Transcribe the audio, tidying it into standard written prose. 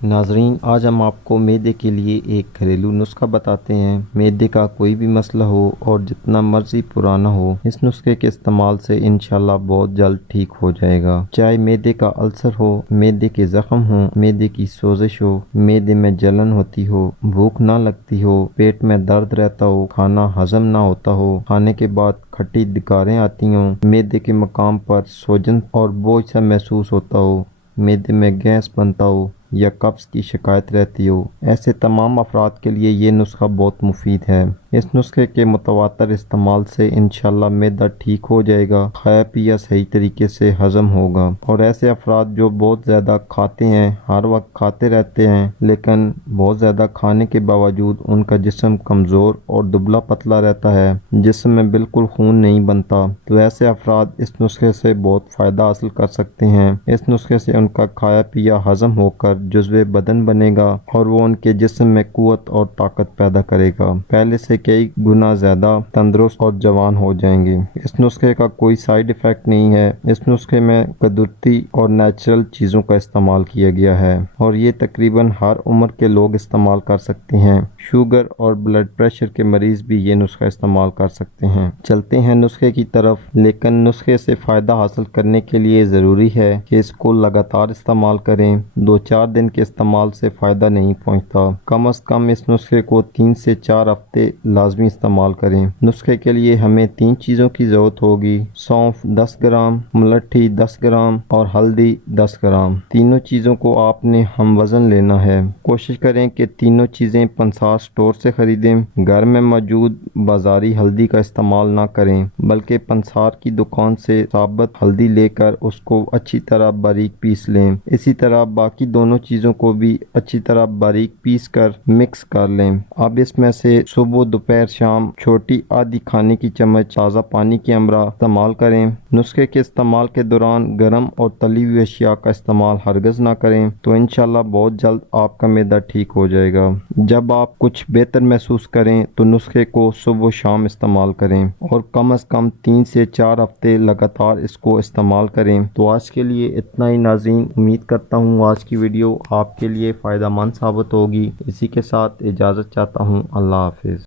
ناظرین، آج ہم آپ کو معدے کے لیے ایک گھریلو نسخہ بتاتے ہیں۔ معدے کا کوئی بھی مسئلہ ہو اور جتنا مرضی پرانا ہو، اس نسخے کے استعمال سے انشاءاللہ بہت جلد ٹھیک ہو جائے گا۔ چاہے معدے کا السر ہو، معدے کے زخم ہوں، معدے کی سوزش ہو، معدے میں جلن ہوتی ہو، بھوک نہ لگتی ہو، پیٹ میں درد رہتا ہو، کھانا ہضم نہ ہوتا ہو، کھانے کے بعد کھٹی ڈکاریں آتی ہوں، معدے کے مقام پر سوجن اور بوجھ سا محسوس ہوتا ہو، معدے میں گیس بنتا ہو یا قبض کی شکایت رہتی ہو، ایسے تمام افراد کے لیے یہ نسخہ بہت مفید ہے۔ اس نسخے کے متواتر استعمال سے انشاءاللہ معدہ ٹھیک ہو جائے گا، کھایا پیا صحیح طریقے سے ہضم ہوگا۔ اور ایسے افراد جو بہت زیادہ کھاتے ہیں، ہر وقت کھاتے رہتے ہیں، لیکن بہت زیادہ کھانے کے باوجود ان کا جسم کمزور اور دبلا پتلا رہتا ہے، جسم میں بالکل خون نہیں بنتا، تو ایسے افراد اس نسخے سے بہت فائدہ حاصل کر سکتے ہیں۔ اس نسخے سے ان کا کھایا پیا ہضم ہو کر جزو بدن بنے گا اور وہ ان کے جسم میں قوت اور طاقت پیدا کرے گا، پہلے سے کئی گنا زیادہ تندرست اور جوان ہو جائیں گے۔ اس نسخے کا کوئی سائیڈ ایفیکٹ نہیں ہے۔ اس نسخے میں قدرتی اور نیچرل چیزوں کا استعمال کیا گیا ہے اور یہ تقریباً ہر عمر کے لوگ استعمال کر سکتے ہیں۔ شوگر اور بلڈ پریشر کے مریض بھی یہ نسخہ استعمال کر سکتے ہیں۔ چلتے ہیں نسخے کی طرف، لیکن نسخے سے فائدہ حاصل کرنے کے لیے ضروری ہے کہ اس کو لگاتار استعمال کریں۔ 2-4 دن کے استعمال سے فائدہ نہیں پہنچتا، کم از کم اس نسخے کو 3 سے 4 ہفتے لازمی استعمال کریں۔ نسخے کے لیے ہمیں 3 چیزوں کی ضرورت ہوگی: سونف 10 گرام، ملٹھی 10 گرام اور ہلدی 10 گرام۔ تینوں چیزوں کو آپ نے ہم وزن لینا ہے۔ کوشش کریں کہ تینوں چیزیں پنسار سٹور سے خریدیں۔ گھر میں موجود بازاری ہلدی کا استعمال نہ کریں، بلکہ پنسار کی دکان سے ثابت ہلدی لے کر اس کو اچھی طرح باریک پیس لیں۔ اسی طرح باقی دونوں چیزوں کو بھی اچھی طرح باریک پیس کر مکس کر لیں۔ اب اس میں سے صبح، دوپہر، شام چھوٹی آدھی کھانے کی چمچ تازہ پانی کے ہمراہ استعمال کریں۔ نسخے کے استعمال کے دوران گرم اور تلی ہوئی اشیاء کا استعمال ہرگز نہ کریں، تو انشاءاللہ بہت جلد آپ کا معدہ ٹھیک ہو جائے گا۔ جب آپ کچھ بہتر محسوس کریں تو نسخے کو صبح و شام استعمال کریں اور کم از کم 3 سے 4 ہفتے لگاتار اس کو استعمال کریں۔ تو آج کے لیے اتنا ہی ناظرین، امید کرتا ہوں آج کی ویڈیو آپ کے لیے فائدہ مند ثابت ہوگی۔ اسی کے ساتھ اجازت چاہتا ہوں۔ اللہ حافظ۔